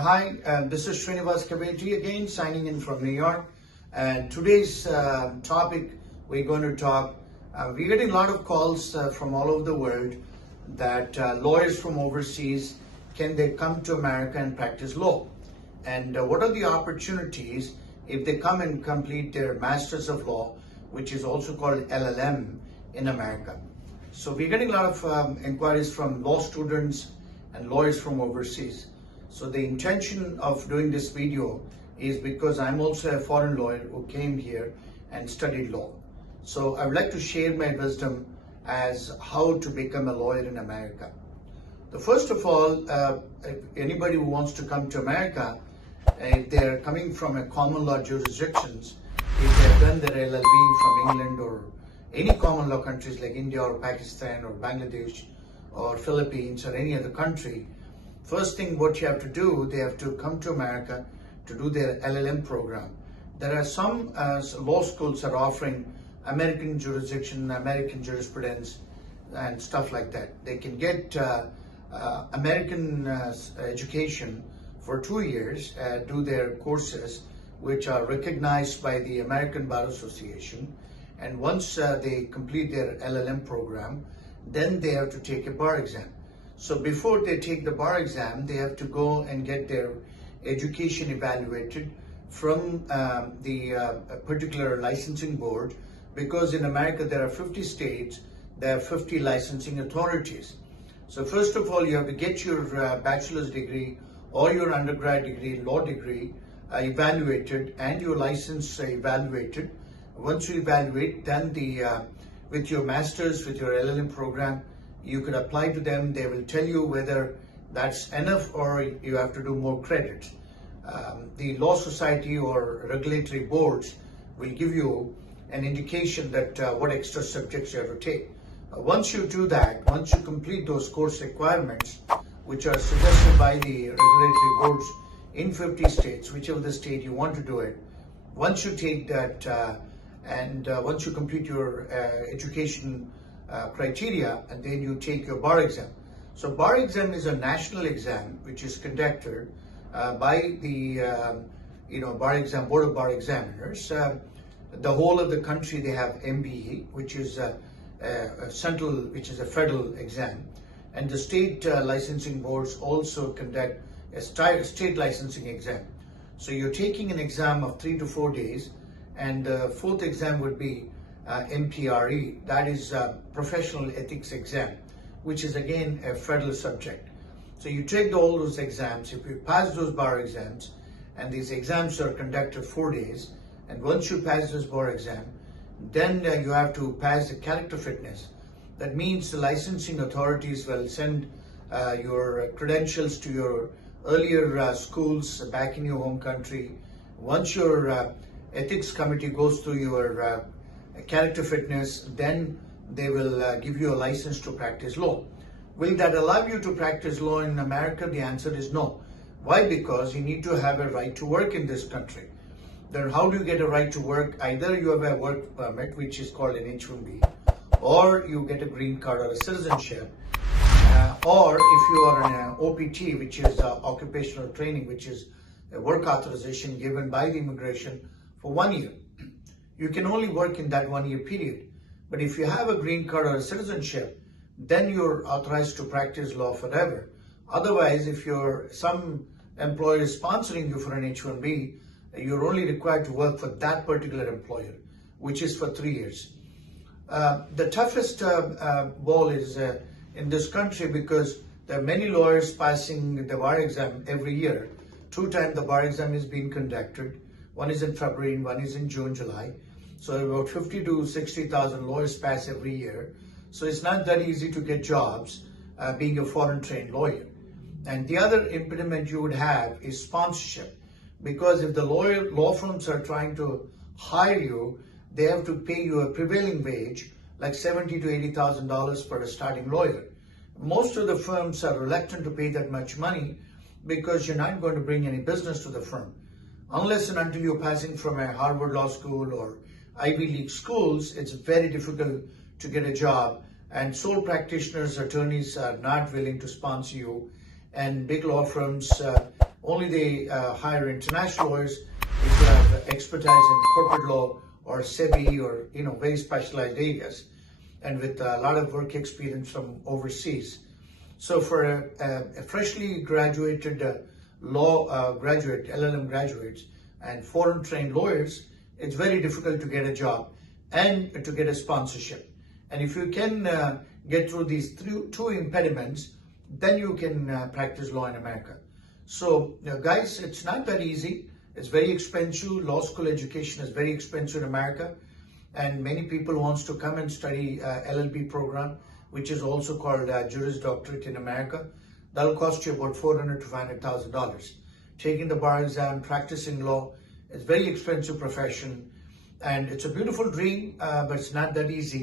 Hi, this is Srinivas Kaveti again, signing in from New York. And today's topic, we're going to talk. We're getting a lot of calls from all over the world that lawyers from overseas, can they come to America and practice law? And what are the opportunities if they come and complete their Masters of Law, which is also called LLM in America? So we're getting a lot of inquiries from law students and lawyers from overseas. So the intention of doing this video is because I'm also a foreign lawyer who came here and studied law. So I would like to share my wisdom as how to become a lawyer in America. The first of all, if anybody who wants to come to America, if they're coming from a common law jurisdictions, if they've done their LLB from England or any common law countries like India or Pakistan or Bangladesh or Philippines or any other country, first thing what you have to do, they have to come to America to do their LLM program. There are some law schools that are offering American jurisdiction, American jurisprudence and stuff like that. They can get American education for 2 years, do their courses which are recognized by the American Bar Association. And once they complete their LLM program, then they have to take a bar exam. So before they take the bar exam, they have to go and get their education evaluated from the particular licensing board, because in America there are 50 states, there are 50 licensing authorities. So first of all, you have to get your bachelor's degree or your undergrad degree, law degree evaluated and your license evaluated. Once you evaluate, then with your master's, with your LLM program, you could apply to them. They will tell you whether that's enough or you have to do more credits. The law society or regulatory boards will give you an indication that what extra subjects you have to take. Once you do that, once you complete those course requirements, which are suggested by the regulatory boards in 50 states, whichever the state you want to do it, once you take that once you complete your education criteria, and then you take your bar exam. So bar exam is a national exam which is conducted by the bar exam board of bar examiners. The whole of the country, they have MBE, which is a federal exam, and the state licensing boards also conduct a state licensing exam. So you're taking an exam of 3 to 4 days, and the fourth exam would be MPRE, that is Professional Ethics Exam, which is again a federal subject. So you take all those exams. If you pass those bar exams, and these exams are conducted 4 days, and once you pass this bar exam, then you have to pass the character fitness. That means the licensing authorities will send your credentials to your earlier schools back in your home country. Once your ethics committee goes through your character fitness, then they will give you a license to practice law. Will that allow you to practice law in America? The answer is no. Why? Because you need to have a right to work in this country. Then how do you get a right to work? Either you have a work permit, which is called an H-1B, or you get a green card or a citizenship, or if you are an OPT, which is occupational training, which is a work authorization given by the immigration for 1 year. You can only work in that 1 year period. But if you have a green card or a citizenship, then you're authorized to practice law forever. Otherwise, if some employer is sponsoring you for an H-1B, you're only required to work for that particular employer, which is for 3 years. The toughest ball is in this country, because there are many lawyers passing the bar exam every year. 2 times the bar exam is being conducted. One is in February and one is in June, July. So about 50 to 60,000 lawyers pass every year. So it's not that easy to get jobs being a foreign trained lawyer. And the other impediment you would have is sponsorship. Because if the law firms are trying to hire you, they have to pay you a prevailing wage, like $70,000 to $80,000 for a starting lawyer. Most of the firms are reluctant to pay that much money because you're not going to bring any business to the firm. Unless and until you're passing from a Harvard Law School or Ivy League schools, it's very difficult to get a job. And sole practitioners, attorneys are not willing to sponsor you. And big law firms, Only they hire international lawyers who have expertise in corporate law or SEBI or very specialized areas, and with a lot of work experience from overseas. So for a freshly graduated law graduate, LLM graduates, and foreign trained lawyers, it's very difficult to get a job and to get a sponsorship. And if you can get through these two impediments, then you can practice law in America. So guys, it's not that easy. It's very expensive. Law school education is very expensive in America. And many people wants to come and study LLB program, which is also called Juris Doctorate in America. That'll cost you about $400,000 to $500,000. Taking the bar exam, practicing law, it's a very expensive profession. And it's a beautiful dream, but it's not that easy.